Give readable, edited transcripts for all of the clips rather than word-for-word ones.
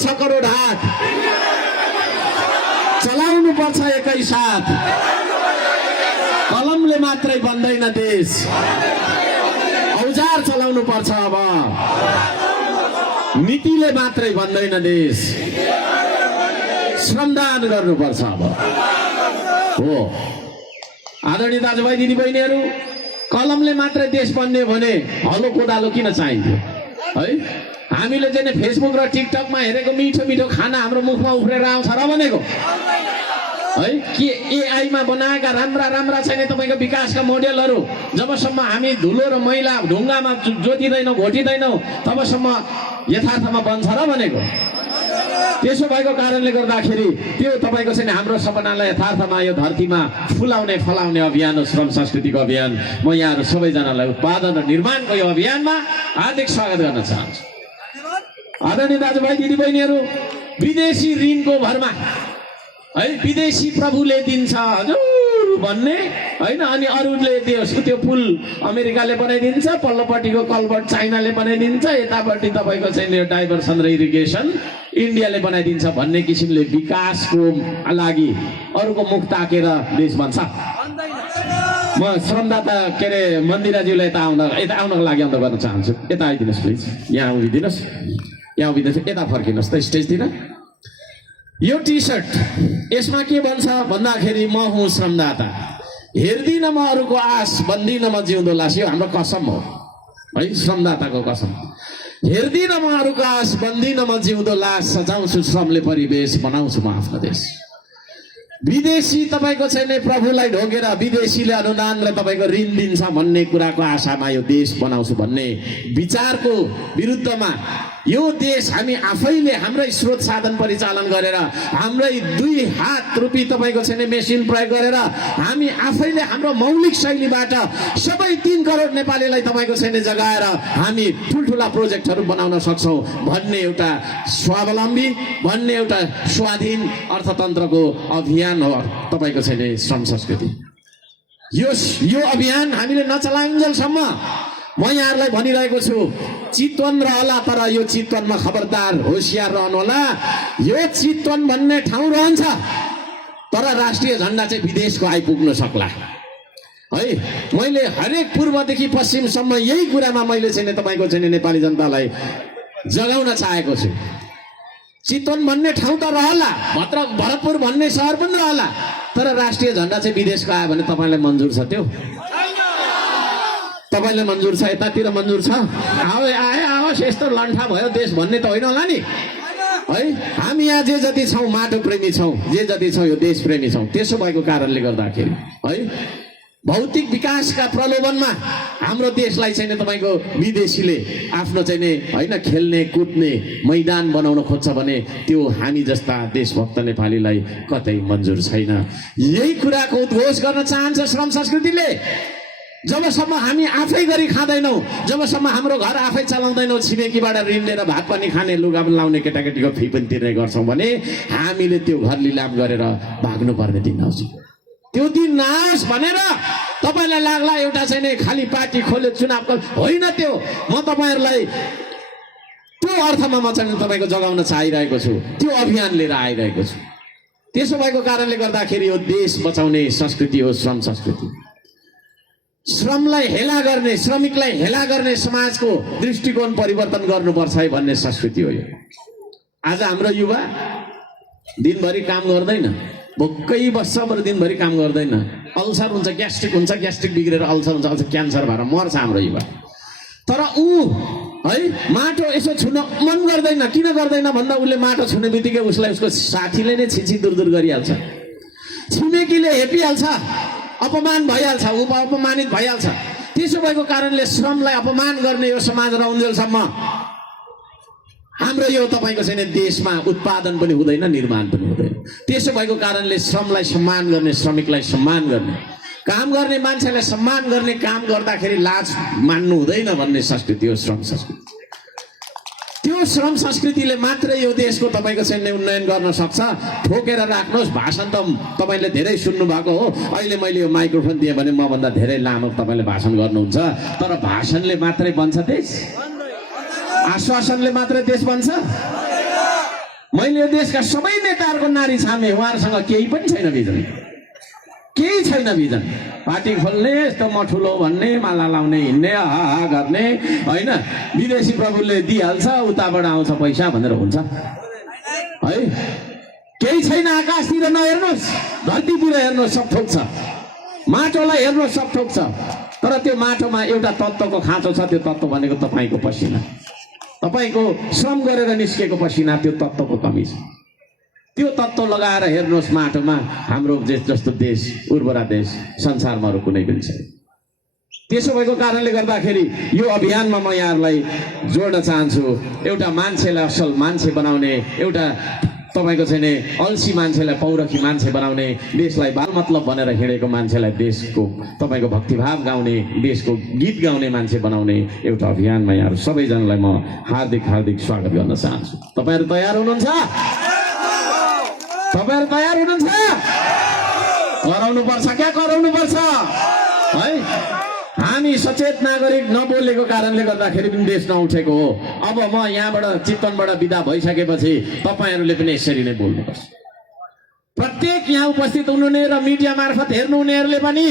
6 करोड हात चलाउनु पर्छ एकैसाथ। कलमले मात्रै बन्दैन देश, औजार चलाउनु पर्छ अब। नीतिले मात्रै बन्दैन देश, श्रमदान गर्नुपर्छ अब। हो आदरणीय दाजुभाइ दिदीबहिनीहरू, कलमले मात्रै देश बन्ने भने हलो कोदालो किन चाहिन्छ है? हामीले चाहिँ फेसबुक र टिकटकमा हेरेको मिठो मिठो खाना हाम्रो मुखमा उफ्रेर आउँछ र भनेको है? के एआईमा बनाएका राम्रा राम्रा छैन तपाईँको विकासका मोडेलहरू जबसम्म हामी धुलो र मैला ढुङ्गामा जोतिँदैनौँ घोटिँदैनौँ तबसम्म यथार्थमा बन्छ र भनेको। त्यसो भएको कारणले गर्दाखेरि त्यो तपाईँको चाहिँ हाम्रो सपनालाई यथार्थमा यो धरतीमा फुलाउने फलाउने अभियान हो श्रम संस्कृतिको अभियान। म यहाँहरू सबैजनालाई उत्पादन र निर्माणको यो अभियानमा हार्दिक स्वागत गर्न चाहन्छु। आदरणीय दाजुभाइ दिदीबहिनीहरू, विदेशी ऋणको भरमा है विदेशी प्रभुले दिन्छ हजुर भन्ने होइन, अनि अरूले त्यो पुल अमेरिकाले बनाइदिन्छ, पल्लोपट्टिको कलभर्ट चाइनाले बनाइदिन्छ, यतापट्टि तपाईँको चाहिँ डाइभर्सन र इरिगेसन इन्डियाले बनाइदिन्छ भन्ने किसिमले विकासको लागि अरूको मुख ताकेर देश बन्छ। म श्रमदाता के अरे मन्दिराज्यूलाई यता आउनको लागि अन्त गर्न चाहन्छु। यता आइदिनुहोस् प्लिज, यहाँ उभिदिनुहोस्, यहाँ उभिदिनुहोस्, यता फर्किनुहोस् त स्टेजतिर। यो टी सर्ट यसमा के भन्छ भन्दाखेरि म हुँ श्रमदाता, हेर्दिन म अरूको आश, बन्दिन म जिउँदो लास। यो हाम्रो कसम हो है, श्रमदाताको कसम। हेर्दिन म अरूको आश, बन्दिन म जिउँदो लास, सजाउँछु श्रमले परिवेश, बनाउँछु म आफ्नो देश। विदेशी तपाईँको छैन प्रभुलाई ढोगेर विदेशीले अनुदानलाई तपाईँको ऋण दिन्छ भन्ने कुराको आशामा यो देश बनाउँछु भन्ने विचारको विरुद्धमा यो देश हामी आफैले हाम्रै स्रोत साधन परिचालन गरेर, हाम्रै 2 हात रुपी तपाईँको छैन मेसिन प्रयोग गरेर हामी आफैले हाम्रो मौलिक शैलीबाट सबै 3 करोड नेपालीलाई तपाईँको छैन जगाएर हामी ठुल्ठुला प्रोजेक्टहरू बनाउन सक्छौँ भन्ने एउटा स्वावलम्बी भन्ने एउटा स्वाधीन अर्थतन्त्रको अभियान हो तपाईँको छैन श्रम संस्कृति। यो अभियान हामीले नचलाउन्जेलसम्म म यहाँहरूलाई भनिरहेको छु, चितवन रहला, तर यो चितवनमा खबरदार होसियार रहनु होला। यो चितवन भन्ने ठाउँ रहन्छ तर राष्ट्रिय झन्डा चाहिँ विदेशको आइपुग्न सक्ला है। मैले हरेक पूर्वदेखि पश्चिमसम्म यही कुरामा मैले चाहिँ तपाईँको चाहिँ नेपाली जनतालाई जगाउन चाहेको छु। चितवन भन्ने ठाउँ त रहला, भरतपुर भन्ने सहर पनि रहला, तर राष्ट्रिय झन्डा चाहिँ विदेशको आयो भने तपाईँलाई मंजूर छ? त्यो तपाईँलाई मंजूर छ? यतातिर मंजूर छ? आओस् यस्तो लन्ठा भयो देश भन्ने त होइन होला नि है। हामी यहाँ जे जति छौँ माटो प्रेमी छौँ, जे जति छौँ यो देश प्रेमी छौँ। त्यसो भएको कारणले गर्दाखेरि है भौतिक विकासका प्रलोभनमा हाम्रो देशलाई चाहिँ तपाईँको विदेशीले आफ्नो चाहिँ होइन खेल्ने कुद्ने मैदान बनाउन खोज्छ भने त्यो हामी जस्ता देशभक्त नेपालीलाई कतै मन्जुर छैन। यही कुराको उद्घोष गर्न चाहन्छ श्रम संस्कृतिले। जबसम्म हामी आफै गरी खाँदैनौँ, जबसम्म हाम्रो घर आफै चलाउँदैनौँ, छिमेकीबाट ऋण लिएर भात पनि खाने, लुगा पनि लाउने, केटाकेटीको फी पनि तिर्ने गर्छौँ भने हामीले त्यो घर लिलाम गरेर भाग्नुपर्ने दिन आउँछ। त्यो दिन नआओस् भनेर तपाईँलाई लाग्ला एउटा छैन खाली पार्टी खोल्यो चुनावको होइन। त्यो म तपाईँहरूलाई त्यो अर्थमा म चाहिँ तपाईँको जगाउन चाहिरहेको छु, त्यो अभियान लिएर आइरहेको छु। त्यसो भएको कारणले गर्दाखेरि यो देश बचाउने संस्कृति हो श्रम संस्कृति। श्रमलाई हेला गर्ने, श्रमिकलाई हेला गर्ने समाजको दृष्टिकोण परिवर्तन गर्नुपर्छ है भन्ने संस्कृति हो यो। आज हाम्रो युवा दिनभरि काम गर्दैन, भोकै बस्छ, बरु दिनभरि काम गर्दैन, अल्सर हुन्छ, ग्यास्ट्रिक हुन्छ, ग्यास्ट्रिक बिग्रेर अल्सर हुन्छ, अझ क्यान्सर भएर मर्छ हाम्रो युवा। तर ऊ है माटो यसो छुन मन गर्दैन। किन गर्दैन भन्दा उसले माटो छुने बित्तिकै उसलाई उसको साथीले नै छिछि दूर गरिहाल्छ, छिमेकीले हेपिहाल्छ, अपमान भइहाल्छ, ऊ अपमानित भइहाल्छ। त्यसो भएको कारणले श्रमलाई अपमान गर्ने यो समाज रहन्जेलसम्म हाम्रो यो तपाईँको चाहिँ देशमा उत्पादन पनि हुँदैन, निर्माण पनि हुँदैन। त्यसो भएको कारणले श्रमलाई सम्मान गर्ने, श्रमिकलाई सम्मान गर्ने, काम गर्ने मान्छेलाई सम्मान गर्ने, काम गर्दाखेरि लाज मान्नु हुँदैन भन्ने संस्कृति हो श्रम संस्कृति। त्यो श्रम संस्कृतिले मात्रै यो देशको तपाईँको चाहिँ उन्नयन गर्न सक्छ। ठोकेर राख्नुहोस्। भाषण त तपाईँले धेरै सुन्नु भएको हो। अहिले मैले यो माइक्रोफोन दिएँ भने मभन्दा धेरै लामो तपाईँले भाषण गर्नुहुन्छ, तर भाषणले मात्रै बन्छ देश? आश्वासनले मात्रै देश बन्छ? मैले यो देशका सबै नेताहरूको नारी छामे, उहाँहरूसँग केही पनि छैन भिजन, केही छैन भिजन। पार्टी खोल्ने, यस्तो म ठुलो भन्ने, माला लाउने, हिँड्ने, हा गर्ने होइन, विदेशी प्रभुले दिइहाल्छ, उताबाट आउँछ पैसा भनेर हुन्छ है। केही छैन। आकाशतिर नहेर्नुहोस्, धरतीतिर हेर्नुहोस्, सब थोक छ। माटोलाई हेर्नुहोस्, सब थोक छ। तर त्यो माटोमा एउटा तत्त्वको खाँचो छ, त्यो तत्त्व भनेको तपाईँको पसिना, तपाईँको श्रम गरेर निस्केको पसिना, त्यो तत्त्वको कमी छ। त्यो तत्त्व लगाएर हेर्नुहोस् माटोमा, हाम्रो जस्तो देश, उर्वरा देश संसारमा अरू कुनै पनि छैन। त्यसो भएको कारणले गर्दाखेरि यो अभियानमा म यहाँहरूलाई जोड्न चाहन्छु। एउटा मान्छेलाई असल मान्छे बनाउने, एउटा तपाईँको चाहिँ नि अल्छी मान्छेलाई पौरखी मान्छे बनाउने, देशलाई बालमतलब भनेर हिँडेको मान्छेलाई देशको तपाईँको भक्तिभाव गाउने, देशको गीत गाउने मान्छे बनाउने एउटा अभियानमा यहाँहरू सबैजनालाई म हार्दिक हार्दिक स्वागत गर्न चाहन्छु। तपाईँहरू तयार हुनुहुन्छ? तपाईँहरू तयार हुनुहुन्छ? कराउनु पर्छ, क्या कराउनु पर्छ है। हामी सचेत नागरिक नबोलेको कारणले गर्दाखेरि पनि देश नउठेको हो। अब म यहाँबाट चितवनबाट बिदा भइसकेपछि तपाईँहरूले पनि यसरी नै बोल्नुपर्छ। प्रत्येक यहाँ उपस्थित हुनुहुने र मिडिया मार्फत हेर्नुहुनेहरूले पनि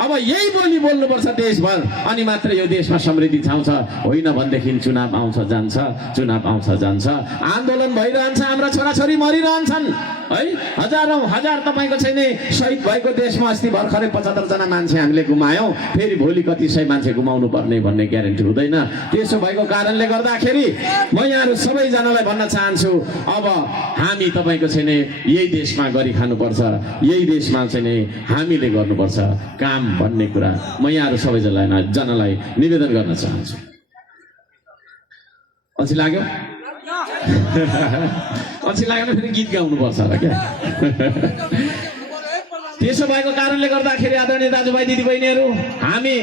अब यही बोली बोल्नुपर्छ देशभर, अनि मात्र यो देशमा समृद्धि छाउँछ। होइन भनेदेखि चुनाव आउँछ जान्छ, चुनाव आउँछ जान्छ, आन्दोलन भइरहन्छ, हाम्रा छोराछोरी मरिरहन्छन् है। हजारौं हजार तपाईँको चाहिँ नि शहीद भएको देशमा अस्ति भर्खरै 75 जना मान्छे हामीले गुमायौँ, फेरि भोलि कति सय मान्छे गुमाउनु पर्ने भन्ने ग्यारेन्टी हुँदैन। त्यसो भएको कारणले गर्दाखेरि म यहाँहरू सबैजनालाई भन्न चाहन्छु, अब हामी तपाईँको चाहिँ नि यही देशमा गरी खानुपर्छ, यही देशमा चाहिँ नि हामीले गर्नुपर्छ काम भन्ने कुरा म यहाँहरू सबैजनालाई निवेदन गर्न चाहन्छु। अल्छी लाग्यो? अल्छी लागेन फेरि गीत गाउनुपर्छ र क्या। त्यसो भएको कारणले गर्दाखेरि आदरणीय दाजुभाइ दिदीबहिनीहरू, हामी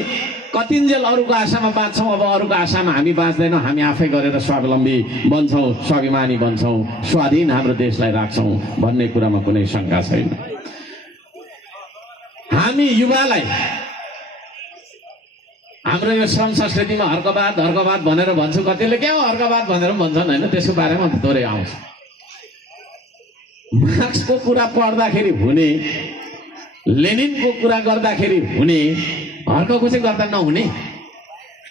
कतिन्जेल अरूको आशामा बाँच्छौँ, अब अरूको आशामा हामी बाँच्दैनौँ। हामी आफै गरेर स्वावलम्बी बन्छौँ, स्वाभिमानी बन्छौँ, स्वाधीन हाम्रो देशलाई राख्छौँ भन्ने कुरामा कुनै शङ्का छैन। हामी युवालाई हाम्रो यो श्रम संस्कृतिमा हर्कवाद हर्कवाद भनेर भन्छौँ, कतिले के हो हर्कवाद भनेर पनि भन्छन् होइन, त्यसको बारेमा थोरै आउँछ। मार्क्सको कुरा पढ्दाखेरि हुने, लेनिनको कुरा गर्दाखेरि हुने, हर्कको चाहिँ गर्दा नहुने,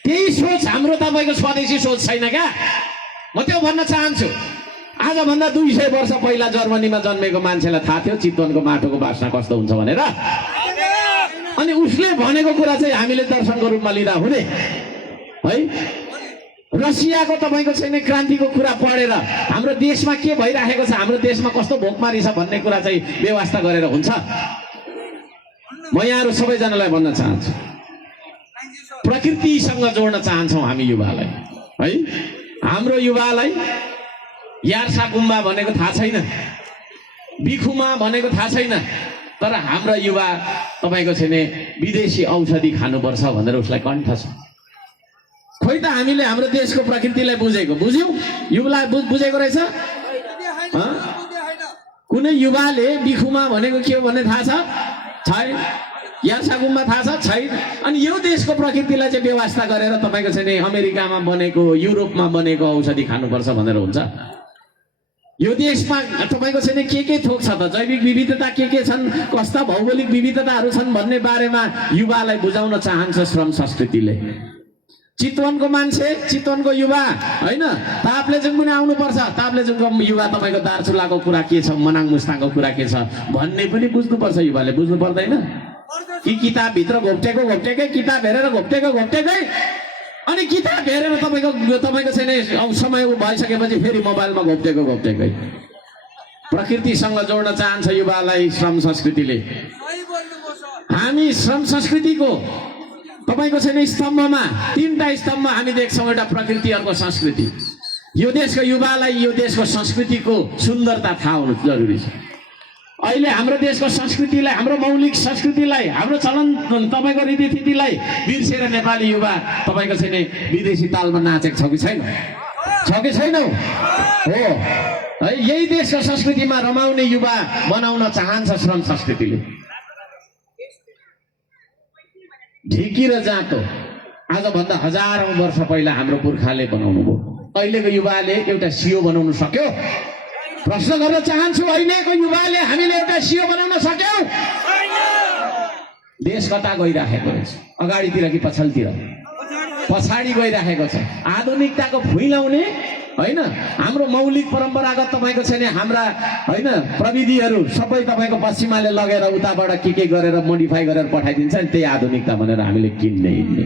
त्यही सोच हाम्रो तपाईँको स्वदेशी सोच छैन क्या। म त्यो भन्न चाहन्छु। आजभन्दा 200 वर्ष पहिला जर्मनीमा जन्मेको मान्छेलाई थाहा थियो चितवनको माटोको बास्ना कस्तो हुन्छ भनेर, अनि उसले भनेको कुरा चाहिँ हामीले दर्शनको रूपमा लिँदा हुने है। रसियाको तपाईँको छैन क्रान्तिको कुरा पढेर हाम्रो देशमा के भइराखेको छ, हाम्रो देशमा कस्तो भोकमारी छ भन्ने कुरा चाहिँ व्यवस्था गरेर हुन्छ। म यहाँहरू सबैजनालाई भन्न चाहन्छु, प्रकृतिसँग जोड्न चाहन्छौँ हामी युवालाई है। हाम्रो युवालाई यार्सा गुम्बा भनेको थाहा छैन, बिखुमा भनेको थाहा छैन, तर हाम्रो युवा तपाईँको छैन विदेशी औषधि खानुपर्छ भनेर उसलाई कण्ठ छ। खोइ त हामीले हाम्रो देशको प्रकृतिलाई बुझ्यौँ? युवालाई बुझेको रहेछ? कुनै युवाले बिखुमा भनेको के हो भन्ने थाहा छ? छैन। यार्सा गुम्बा थाहा छ? छैन। अनि यो देशको प्रकृतिलाई चाहिँ व्यवस्था गरेर तपाईँको चाहिँ अमेरिकामा बनेको, युरोपमा बनेको औषधि खानुपर्छ भनेर हुन्छ? यो देशमा तपाईँको चाहिँ के थोक छ त, जैविक विविधता के छन्, कस्ता भौगोलिक विविधताहरू छन् भन्ने बारेमा युवालाई बुझाउन चाहन्छ श्रम संस्कृतिले। चितवनको मान्छे, चितवनको युवा होइन, ताप्लेजुङ पनि आउनुपर्छ। ताप्लेजुङको युवा तपाईँको दार्चुलाको कुरा के छ, मनाङ मुस्ताङको कुरा के छ भन्ने पनि बुझ्नुपर्छ। युवाले बुझ्नु पर्दैन कि किताबभित्र घोप्टेकै किताब हेरेर घोप्टेकै अनि किताब हेरेर तपाईँको छैन समय भइसकेपछि फेरि मोबाइलमा घोप्टेकै। प्रकृतिसँग जोड्न चाहन्छ युवालाई श्रम संस्कृतिले। हामी श्रम संस्कृतिको तपाईँको छैन स्तम्भमा 3टा स्तम्भ हामी देख्छौँ, एउटा प्रकृति, अर्को संस्कृति। यो देशको युवालाई यो देशको संस्कृतिको सुन्दरता थाहा हुनु जरुरी छ। अहिले हाम्रो देशको संस्कृतिलाई, हाम्रो मौलिक संस्कृतिलाई, हाम्रो चलन तपाईँको रीतिथितिलाई बिर्सेर नेपाली युवा तपाईँको छैन विदेशी तालमा नाचेको छ कि छैन? हो है। यही देशको संस्कृतिमा रमाउने युवा बनाउन चाहन्छ श्रम संस्कृतिले। ढिकी र जाँतो आजभन्दा हजारौं वर्ष पहिला हाम्रो पुर्खाले बनाउनु भयो। अहिलेको युवाले एउटा सियो बनाउनु सक्यो? प्रश्न गर्न चाहन्छु, अहिलेको युवाले हामीले एउटा सियो बनाउन सक्यौं? देश कता गइराखेको रहेछ? अगाडितिर कि पछाडितिर? पछाडि गइराखेको छ। आधुनिकताको फुइलाउने हैन, हाम्रो मौलिक परम्परागत तपाईको छ नि हाम्रा हैन प्रविधिहरू सबै तपाईको पश्चिमाले लगेर उताबाट के गरेर मोडिफाई गरेर पठाइदिन्छ नि, त्यही आधुनिकता भनेर हामीले किन्ने हिँड्ने।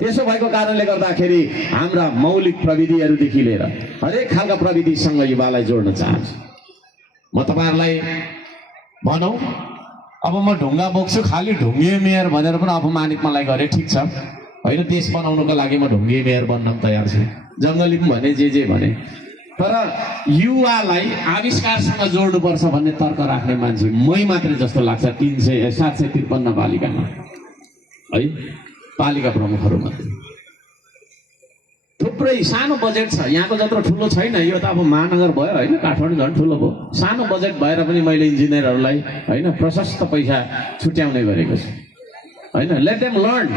त्यसो भएको कारणले गर्दाखेरि हाम्रा मौलिक प्रविधिहरूदेखि लिएर हरेक खालका प्रविधिसँग युवालाई जोड्न चाहन्छु। म तपाईहरुलाई भनौं, अब म ढुङ्गा बोक्छु, खाली ढुङ्गे मेयर भनेर पनि अपमानित मलाई गरे, ठिक छ हैन, देश बनाउनको लागि म ढुङ्गे मेयर बन्न तयार छु, जङ्गली पनि भने जे भने, तर युवालाई आविष्कारसँग जोड्नुपर्छ भन्ने तर्क राख्ने मान्छे मै मात्रै जस्तो लाग्छ 753 पालिकामा है, पालिका प्रमुखहरू मध्ये। थुप्रै सानो बजेट छ, यहाँको जत्रो ठुलो छैन, यो त अब महानगर भयो हैन, काठमाडौँ झन् ठुलो भयो। सानो बजेट भएर पनि मैले इन्जिनियरहरूलाई हैन प्रशस्त पैसा छुट्याउने गरेको छु हैन, लेट देम लर्न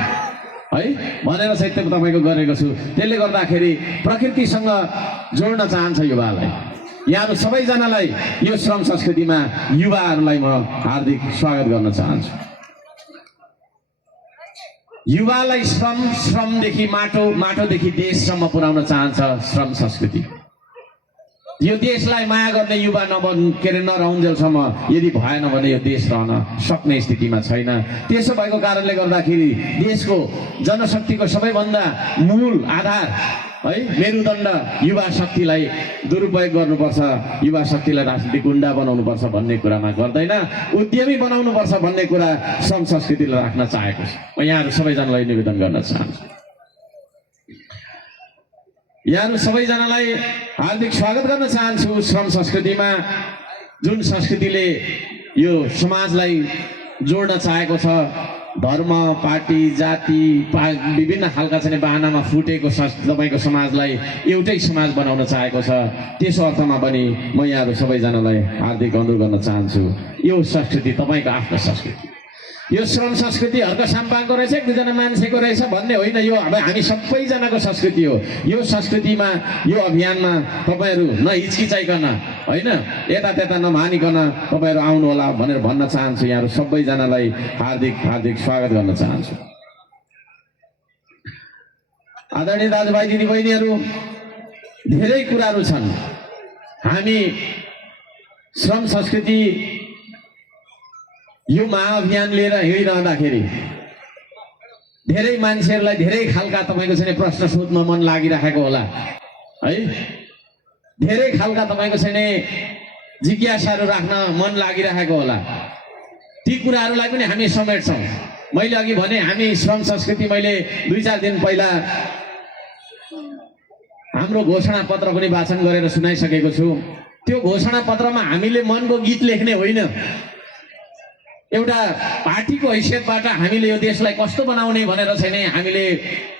है भनेर चाहिँ तपाईको गरेको छु। त्यसले गर्दाखेरि प्रकृतिसँग जोड्न चाहन्छ युवालाई। यहाँहरू सबैजनालाई यो श्रम संस्कृतिमा युवाहरूलाई म हार्दिक स्वागत गर्न चाहन्छु। युवालाई श्रमदेखि माटोदेखि देशसम्म पुर्याउन चाहन्छ श्रम संस्कृति। यो देशलाई माया गर्ने युवा नरहुन्जेलसम्म यदि भएन भने यो देश रहन सक्ने स्थितिमा छैन। त्यसो भएको कारणले गर्दाखेरि देशको जनशक्तिको सबैभन्दा मूल आधार है मेरुदण्ड युवा शक्तिलाई दुरुपयोग गर्नुपर्छ, युवा शक्तिलाई राजनीतिक गुण्डा बनाउनुपर्छ भन्ने कुरामा गर्दैन, उद्यमी बनाउनुपर्छ भन्ने कुरा श्रम संस्कृतिले राख्न चाहेको छ। म यहाँहरू सबैजनालाई निवेदन गर्न चाहन्छु। यहाँहरू सबैजनालाई हार्दिक स्वागत गर्न चाहन्छु श्रम संस्कृतिमा, जुन संस्कृतिले यो समाजलाई जोड्न चाहेको छ। धर्म, पार्टी, जाति, विभिन्न खालका चाहिँ बाहनामा फुटेको तपाईको समाजलाई एउटै समाज बनाउन चाहेको छ। त्यसो अर्थमा पनि म यहाँहरू सबैजनालाई हार्दिक अनुरोध गर्न चाहन्छु, यो संस्कृति तपाईको आफ्नो संस्कृति, यो श्रम संस्कृति हर्क साम्पाङको रहेछ, एक दुईजना मान्छेको रहेछ भन्ने होइन, यो अब हामी सबैजनाको संस्कृति हो। यो संस्कृतिमा यो अभियानमा तपाईहरू नहिचकिचाइकन होइन, यता त्यता नमानिकन तपाईहरू आउनु होला भनेर भन्न चाहन्छु। यहाँहरू सबैजनालाई हार्दिक स्वागत गर्न चाहन्छु। आदरणीय दाजुभाइ दिदीबहिनीहरू, धेरै कुराहरू छन्। हामी श्रम संस्कृति यो महाअभियान लिएर हिँडिरहँदाखेरि धेरै मान्छेहरूलाई धेरै खालका तपाईको चाहिँ प्रश्न सोध्न मन लागिरहेको होला है, धेरै खालका तपाईको चाहिँ जिज्ञासाहरू राख्न मन लागिरहेको होला। ती कुराहरूलाई पनि हामी समेट्छौँ। मैले अघि भने हामी श्रम संस्कृति मैले 2-4 दिन पहिला हाम्रो घोषणा पत्र पनि वाचन गरेर सुनाइसकेको छु। त्यो घोषणा पत्रमा हामीले मनको गीत लेख्ने होइन, एउटा पार्टीको हैसियतबाट हामीले यो देशलाई कस्तो बनाउने भनेर चाहिँ हामीले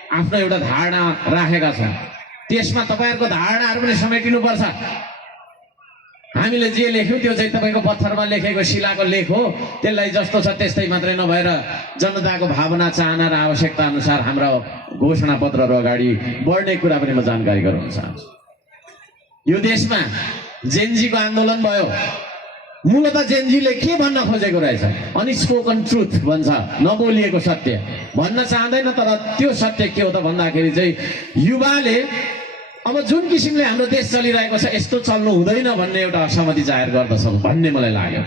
आफ्नो एउटा धारणा राखेका छौँ। त्यसमा तपाईहरुको धारणाहरू पनि समेटिनुपर्छ। हामीले जे लेख्यौं त्यो चाहिँ तपाईको पत्थरमा लेखेको शिलाको लेख हो, त्यसलाई जस्तो छ त्यस्तै मात्रै नभएर जनताको भावना, चाहना र आवश्यकता अनुसार हाम्रा घोषणा पत्रहरू अगाडि बढ्ने कुरा पनि म जानकारी गराउन चाहन्छु। यो देशमा जेनजीको आन्दोलन भयो, मूलतः जेनजीले के भन्न खोजेको रहेछ? अनस्पोकन ट्रुथ भन्छ, नबोलिएको सत्य भन्न चाहँदैन। तर त्यो सत्य के हो त भन्दाखेरि चाहिँ युवाले अब जुन किसिमले हाम्रो देश चलिरहेको छ यस्तो चल्नु हुँदैन भन्ने एउटा असहमति जाहेर गर्दछ भन्ने मलाई लाग्यो।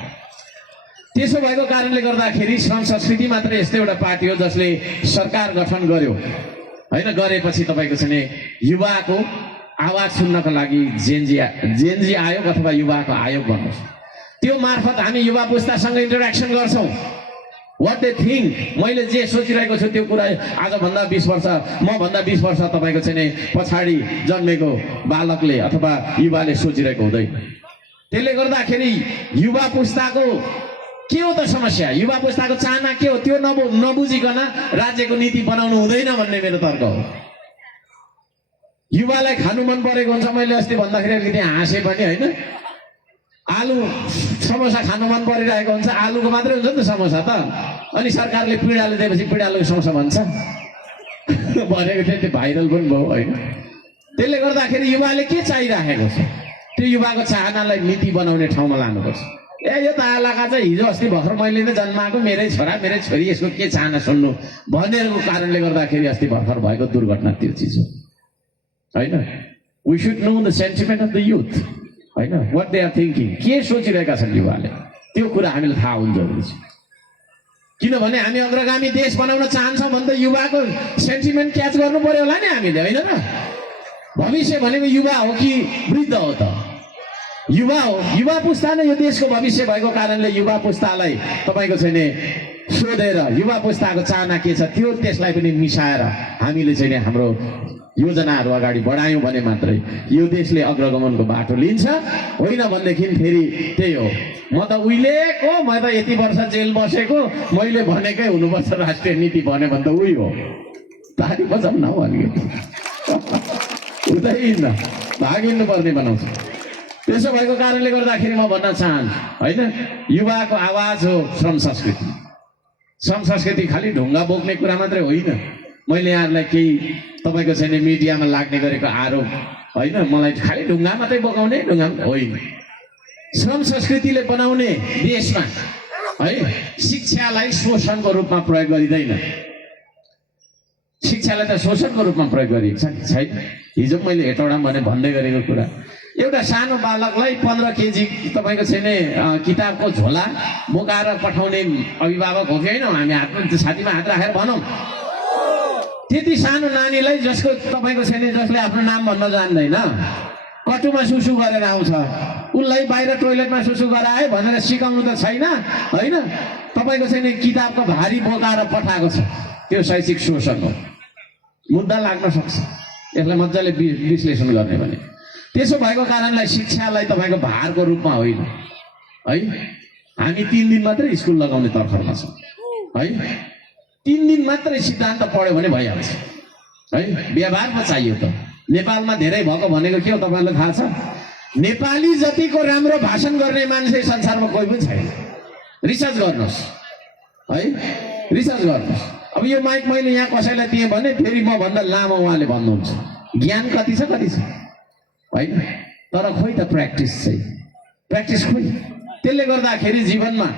त्यसो भएको कारणले गर्दाखेरि श्रम संस्कृति मात्र यस्तो एउटा पार्टी हो जसले सरकार गठन गर्यो हैन, गरेपछि तपाईको चाहिँ युवाको आवाज सुन्नको लागि जेनजी आयोग अथवा युवाको आयोग भन्नुहोस्, त्यो मार्फत हामी युवा पुस्तासँग इन्टरेक्सन गर्छौं। व्हाट दे थिंक, मैले जे सोचिरहेको छु त्यो कुरा आजभन्दा 20 वर्ष, मभन्दा 20 वर्ष तपाईको चाहिँ पछाडि जन्मेको बालकले अथवा युवाले सोचिरहेको हुँदैन। त्यसले गर्दाखेरि युवा पुस्ताको के हो त समस्या, युवा पुस्ताको चाहना के हो त्यो नबुझिकन राज्यको नीति बनाउनु हुँदैन भन्ने मेरो तर्क हो। युवालाई खानु मन परेको हुन्छ, मैले अस्ति भन्दाखेरि अलिकति हाँसे पनि होइन, आलु समोसा खानु मन परिरहेको हुन्छ, आलुको मात्रै हुन्छ नि त समोसा त, अनि सरकारले पिँडालु दिएपछि पिँडालुको समोसा भन्छ भनेको थियो, त्यो भाइरल पनि भयो होइन। त्यसले गर्दाखेरि युवाले के चाहिराखेको छ? त्यो युवाको चाहनालाई नीति बनाउने ठाउँमा लानुपर्छ। यो त आलाका चाहिँ हिजो अस्ति भर्खर मैले नै जन्माएको मेरै छोरा मेरै छोरी यसको के चाहना सुन्नु भनेको कारणले गर्दाखेरि अस्ति भर्खर भएको दुर्घटना त्यो चिज हो होइन। We should know the sentiment of the youth होइन, वाट दे आर थिङ्किङ, के सोचिरहेका छन् युवाले, त्यो कुरा हामीलाई थाहा हुनु जरुरी छ। किनभने हामी अग्रगामी देश बनाउन चाहन्छौँ भने त युवाको सेन्टिमेन्ट क्याच गर्नु पर्यो होला नि हामीले, होइन र? भविष्य भनेको युवा हो कि वृद्ध हो त? युवा हो। युवा पुस्ता नै यो देशको भविष्य भएको कारणले युवा पुस्तालाई तपाईँको चाहिँ नि सोधेर युवा पुस्ताको चाहना के छ त्यो त्यसलाई पनि मिसाएर हामीले चाहिँ नि हाम्रो योजनाहरू अगाडि बढायौँ भने मात्रै यो देशले अग्रगमनको बाटो लिन्छ। होइन भनेदेखि फेरि त्यही हो, म त उहिलेको, म त यति वर्ष जेल बसेको, मैले भनेकै हुनुपर्छ राष्ट्रिय नीति भन्यो भने त उही हो, ताली बजाउन हौ अलिकति हुँदैन, भागिनु पर्ने बनाउँछ। त्यसो भएको कारणले गर्दाखेरि म भन्न चाहन्छु होइन, युवाको आवाज हो श्रम संस्कृति। श्रम संस्कृति खालि ढुङ्गा बोक्ने कुरा मात्रै होइन। मैले यहाँहरूलाई केही तपाईँको चाहिँ मिडियामा लाग्ने गरेको आरोप होइन, मलाई खालि ढुङ्गा मात्रै बोकाउने ढुङ्गा होइन। श्रम संस्कृतिले बनाउने देशमा है शिक्षालाई शोषणको रूपमा प्रयोग गरिँदैन। शिक्षालाई त शोषणको रूपमा प्रयोग गरिएको छ छैन। हिजो मैले हेटौडा भने भन्दै गरेको कुरा, एउटा सानो बालकलाई 15 केजी तपाईँको चाहिँ किताबको झोला बोकाएर पठाउने अभिभावक हो कि होइन? हामी हातमा छातीमा हात राखेर भनौँ, त्यति सानो नानीलाई जसको तपाईँको चाहिँ जसले आफ्नो नाम भन्न जान्दैन, कटुमा सुसु गरेर आउँछ, उसलाई बाहिर टोइलेटमा सुसु गराए भनेर सिकाउनु त छैन होइन? तपाईँको चाहिँ किताबको भारी बोकाएर पठाएको छ, त्यो शैक्षिक शोषण हो। मुद्दा लाग्न सक्छ यसलाई मजाले विश्लेषण गर्ने भने। त्यसो भएको कारणलाई शिक्षालाई तपाईँको भारको रूपमा होइन है। हामी 3 दिन मात्रै स्कुल लगाउने तर्खरमा छौँ है। 3 दिन मात्रै सिद्धान्त पढ्यो भने भइहाल्छ है। व्यवहार पो चाहियो त। नेपालमा धेरै भएको भनेको के हो तपाईँलाई थाहा छ? नेपाली जतिको राम्रो भाषण गर्ने मान्छे संसारमा कोही पनि छैन। रिसर्च गर्नुहोस् है, रिसर्च गर्नुहोस्। अब यो माइक मैले यहाँ कसैलाई दिएँ भने फेरि म भन्दा लामो उहाँले भन्नुहुन्छ, ज्ञान कति छ कति छ होइन, तर खोइ त प्र्याक्टिस चाहिँ, प्र्याक्टिस खोइ। त्यसले गर्दाखेरि जीवनमा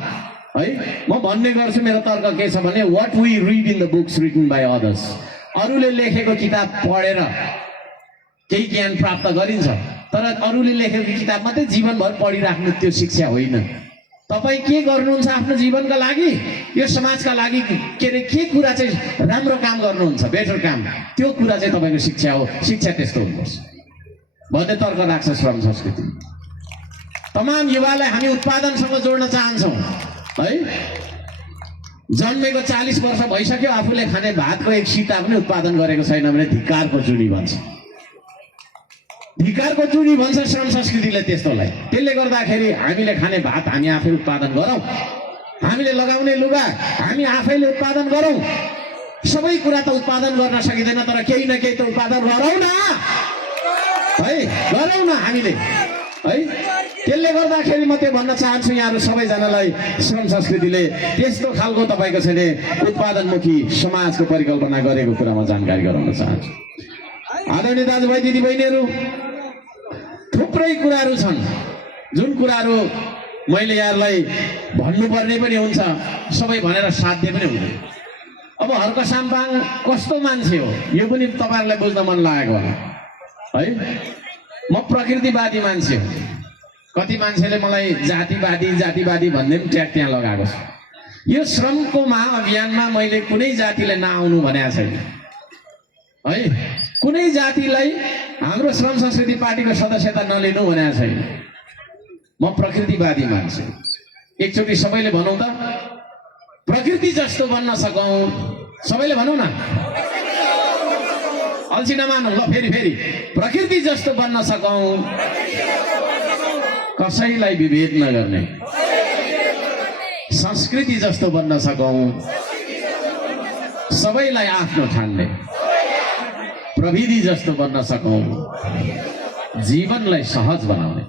है म भन्ने गर्छु, मेरो तर्क के छ भने what we read in the books written by others, अरूले लेखेको किताब पढेर केही ज्ञान प्राप्त गरिन्छ, तर अरूले लेखेको किताब मात्रै जीवनभर पढिराख्नु त्यो शिक्षा होइन। तपाईँ के गर्नुहुन्छ आफ्नो जीवनका लागि, यो समाजका लागि के अरे के कुरा चाहिँ राम्रो काम गर्नुहुन्छ, बेटर काम, त्यो कुरा चाहिँ तपाईँको शिक्षा हो। शिक्षा त्यस्तो हुनुपर्छ भन्ने तर्क राख्छ श्रम संस्कृति। तमाम युवालाई हामी उत्पादनसँग जोड्न चाहन्छौँ है। जन्मेको 40 वर्ष भइसक्यो, आफूले खाने भातको एक सिता पनि उत्पादन गरेको छैन भने धिक्कारको जुनी भन्छ, धिक्कारको जुनी भन्छ श्रम संस्कृतिले त्यस्तोलाई। त्यसले गर्दाखेरि हामीले खाने भात हामी आफै उत्पादन गरौँ, हामीले लगाउने लुगा हामी आफैले उत्पादन गरौँ। सबै कुरा त उत्पादन गर्न सकिँदैन, तर केही न केही त उत्पादन गरौँ न है, गरौँ न हामीले है। त्यसले गर्दाखेरि म त्यो भन्न चाहन्छु यहाँहरू सबैजनालाई, श्रम संस्कृतिले त्यस्तो खालको तपाईँको चाहिँ उत्पादनमुखी समाजको परिकल्पना गरेको कुरा म जानकारी गराउन चाहन्छु। आदरणीय दाजुभाइ दिदीबहिनीहरू, थुप्रै कुराहरू छन् जुन कुराहरू मैले यहाँलाई भन्नुपर्ने पनि हुन्छ, सबै भनेर साध्य पनि हुँदैन। अब हर्क साम्पाङ कस्तो मान्छे हो यो पनि तपाईँहरूलाई बुझ्न मन लागेको होला है। म प्रकृतिवादी मान्छे हो। कति मान्छेले मलाई जातिवादी भन्ने पनि ट्याग त्यहाँ लगाएको छ। यो श्रमको महाअभियानमा मैले कुनै जातिलाई नआउनु भनेको छैन है, कुनै जातिलाई हाम्रो श्रम संस्कृति पार्टीको सदस्यता नलिनु भनेको छैन। म प्रकृतिवादी मान्छे। एकचोटि सबैले भनौँ त, प्रकृति जस्तो बन्न सकौँ, सबैले भनौँ न, अल्छी नमानौँ ल, फेरि प्रकृति जस्तो बन्न सकौँ, कसैलाई विभेद नगर्ने, संस्कृति जस्तो बन्न सकौँ, सबैलाई आफ्नो ठान्ने, प्रविधि जस्तो बन्न सकौँ, जीवनलाई सहज बनाउने,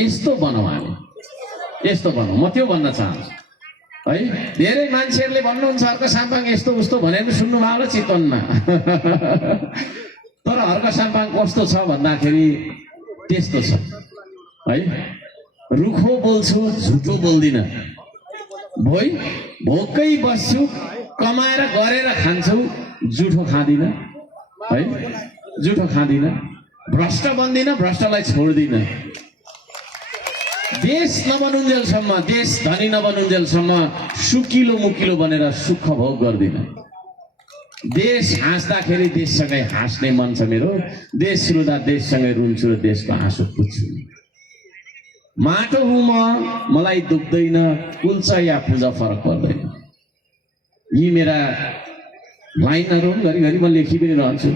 यस्तो बनाऊ हामी, यस्तो बनाऊ। म त्यो भन्न चाहन्छु है। धेरै मान्छेहरूले भन्नुहुन्छ हर्क साम्पाङ यस्तो उस्तो भनेर सुन्नुभयो होला चितवनमा, तर हर्क साम्पाङ कस्तो छ भन्दाखेरि त्यस्तो छ है। रुखो बोल्छु, झुटो बोल्दिनँ, भोकै बस्छु, कमाएर गरेर खान्छु, जुठो खाँदिनँ है, जुठो खाँदिनँ, भ्रष्ट बन्दिनँ, भ्रष्टलाई छोड्दिनँ। देश नबनुन्जेलसम्म, देश धनी नबनुन्जेलसम्म सुकिलो मुकिलो बनेर सुख भोग गर्दिनँ। देश हाँस्दाखेरि देशसँगै हाँस्ने मन छ मेरो, देश रुँदा देशसँगै रुन्छु र देशको आँसु पुज्छु। माटो हुँ म, मलाई दुख्दैन, कुल्छ या पूजा फरक पर्दैन। यी मेरा लाइनहरू घरिघरि म लेखि पनि रहन्छु।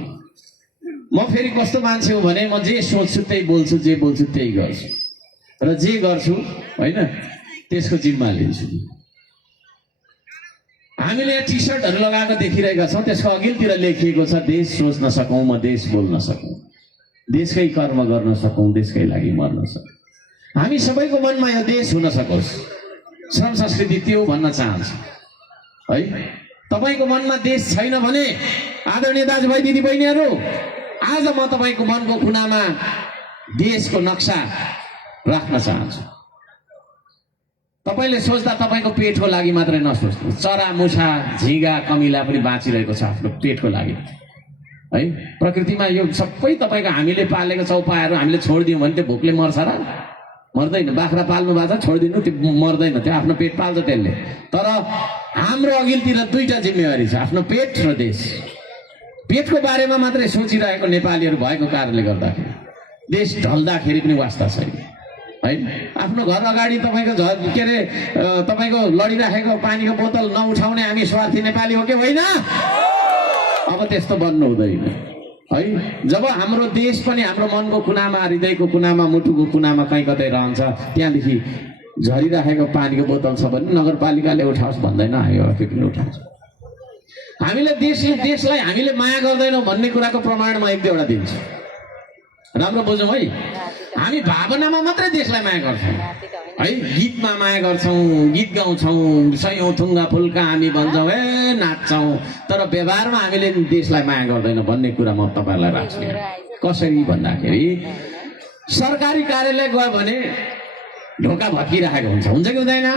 म फेरि कस्तो मान्छे हो भने म जे सोच्छु त्यही बोल्छु, जे बोल्छु त्यही गर्छु, र जे गर्छु होइन त्यसको जिम्मा लिन्छु। हामीले यहाँ टी सर्टहरू लगाएको देखिरहेका छौँ, त्यसको अघिल्तिर लेखिएको छ देश सोच्न सकौँ, म देश बोल्न सकौँ, देशकै कर्म गर्न सकौँ, देशकै लागि मर्न सकौँ। हामी सबैको मनमा यो देश हुन सकोस्, श्रम संस्कृति त्यो भन्न चाहन्छु है। तपाईँको मनमा देश छैन भने आदरणीय दाजुभाइ दिदीबहिनीहरू, आज म तपाईँको मनको कुनामा देशको नक्सा राख्न चाहन्छु। तपाईँले सोच्दा तपाईँको पेटको लागि मात्रै नसोच्नु, चरा मुसा झिँगा कमिला पनि बाँचिरहेको छ आफ्नो पेटको लागि है। प्रकृतिमा यो सबै तपाईँको हामीले पालेको चौपायाहरू हामीले छोडिदियौँ भने त्यो भोकले मर्छ र मर्दैन। बाख्रा पाल्नु भएको छ, छोडिदिनु, त्यो मर्दैन, त्यो आफ्नो पेट पाल्छ त्यसले। तर हाम्रो अघिल्तिर दुईटा जिम्मेवारी छ, आफ्नो पेट र देश। पेटको बारेमा मात्रै सोचिरहेको नेपालीहरू भएको कारणले गर्दाखेरि देश ढल्दाखेरि पनि वास्ता छैन है। आफ्नो घर अगाडि तपाईँको के अरे तपाईँको लडिराखेको पानीको बोतल नउठाउने हामी स्वार्थी नेपाली हो कि होइन? अब त्यस्तो बन्नु हुँदैन है। जब हाम्रो देश पनि हाम्रो मनको कुनामा, हृदयको कुनामा, मुटुको कुनामा कहीँ कतै रहन्छ, त्यहाँदेखि झरिराखेको पानीको बोतल छ भने नगरपालिकाले उठाओस् भन्दैन, हामी आफै पनि उठाउँछ। हामीले देशलाई हामीले माया गर्दैनौँ भन्ने कुराको प्रमाण म एक दुईवटा दिन्छु, राम्रो बुझौँ है। हामी भावनामा मात्रै देशलाई माया गर्छौँ है, गीतमा माया गर्छौँ, गीत गाउँछौँ, सयौँ थुङ्गा फुल्का हामी भन्छौँ, नाच्छौँ, तर व्यवहारमा हामीले देशलाई माया गर्दैनौँ भन्ने कुरा म तपाईँलाई राख्छु। कसरी भन्दाखेरि सरकारी कार्यालय गयो भने ढोका भत्किराखेको हुन्छ कि हुँदैन?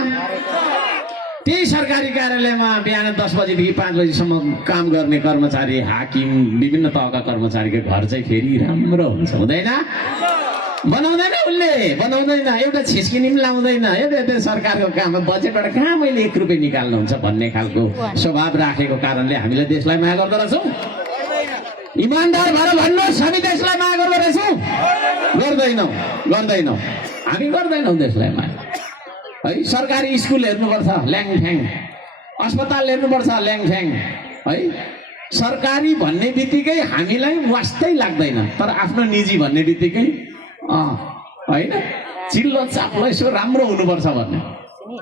त्यही सरकारी कार्यालयमा बिहान 10 बजीदेखि 5 बजीसम्म काम गर्ने कर्मचारी, हाकिम, विभिन्न तहका कर्मचारीको घर चाहिँ फेरि राम्रो हुन्छ, हुँदैन? बनाउँदैन, उसले बनाउँदैन, एउटा छिस्किनी पनि लाउँदैन। एउटा सरकारको काम बजेटबाट कहाँ मैले 1 रुपियाँ निकाल्नु हुन्छ भन्ने खालको स्वभाव राखेको कारणले हामीले देशलाई माया गर्दो रहेछौँ। इमान्दार भएर भन्नुहोस्, हामी देशलाई माया गर्दो रहेछौँ? गर्दैनौँ, हामी गर्दैनौँ देशलाई माया है। सरकारी स्कुल हेर्नुपर्छ ल्याङफ्याङ, अस्पताल हेर्नुपर्छ ल्याङफ्याङ है। सरकारी भन्ने बित्तिकै हामीलाई वास्तै लाग्दैन, तर आफ्नो निजी भन्ने बित्तिकै होइन चिल्लो चाप्लो यसो राम्रो हुनुपर्छ भन्ने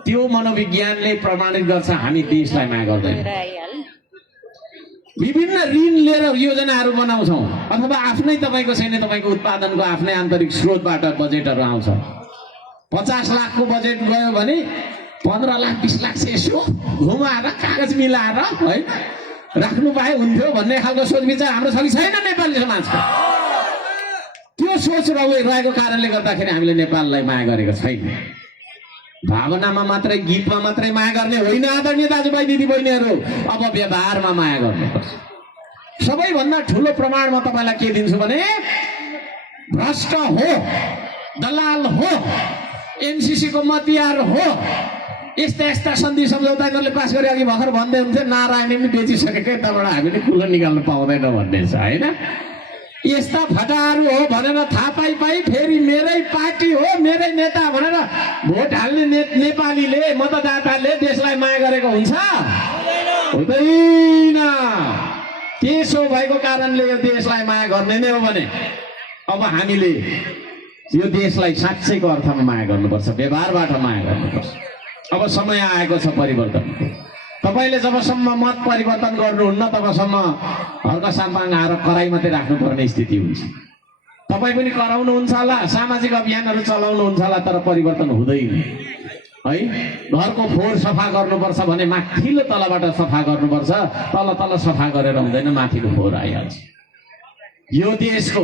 त्यो मनोविज्ञानले प्रमाणित गर्छ हामी देशलाई माया गर्दैनौँ। विभिन्न ऋण लिएर योजनाहरू बनाउँछौँ, अथवा आफ्नै तपाईँको छैन, तपाईँको उत्पादनको आफ्नै आन्तरिक स्रोतबाट बजेटहरू आउँछ। 50 लाखको बजेट गयो भने 15 लाख 20 लाख चाहिँ यसो घुमाएर कागज मिलाएर है राख्नु पाए हुन्थ्यो भन्ने खालको सोच विचार हाम्रो छ कि छैन नेपाली समाजको? त्यो सोच रहेको कारणले गर्दाखेरि हामीले नेपाललाई माया गरेको छैन। भावनामा मात्रै, गीतमा मात्रै माया गर्ने होइन आदरणीय दाजुभाइ दिदीबहिनीहरू, अब व्यवहारमा माया गर्नुपर्छ। सबैभन्दा ठुलो प्रमाण म तपाईँलाई के दिन्छु भने भ्रष्ट हो, दलाल हो, एमसीसी को मतियार हो, यस्ता सन्धि सम्झौता यिनीहरूले पास गरे। अघि भर्खर भन्दै हुन्थ्यो नारायण पनि बेचिसकेको यताबाट हामीले कुलो निकाल्नु पाउँदैन भन्ने छ होइन। यस्ता फटाहरू हो भनेर थाहा पाई फेरि मेरै पार्टी हो, मेरै नेता भनेर भोट हाल्ने नेपालीले, मतदाताले देशलाई माया गरेको हुन्छ? हुँदैन। त्यसो भएको कारणले यो देशलाई माया गर्ने नै हो भने अब हामीले यो देशलाई साँच्चैको अर्थमा माया गर्नुपर्छ, व्यवहारबाट माया गर्नुपर्छ। अब समय आएको छ परिवर्तनको। तपाईँले जबसम्म मत परिवर्तन गर्नुहुन्न तबसम्म हर्क साम्पाङ आएर कराई मात्रै राख्नुपर्ने स्थिति हुन्छ। तपाईँ पनि कराउनुहुन्छ होला, सामाजिक अभियानहरू चलाउनुहुन्छ होला, तर परिवर्तन हुँदैन है। घरको फोहोर सफा गर्नुपर्छ भने माथिल्लो तलबाट सफा गर्नुपर्छ, तल सफा गरेर हुँदैन, माथिको फोहोर आइहाल्छ। यो देशको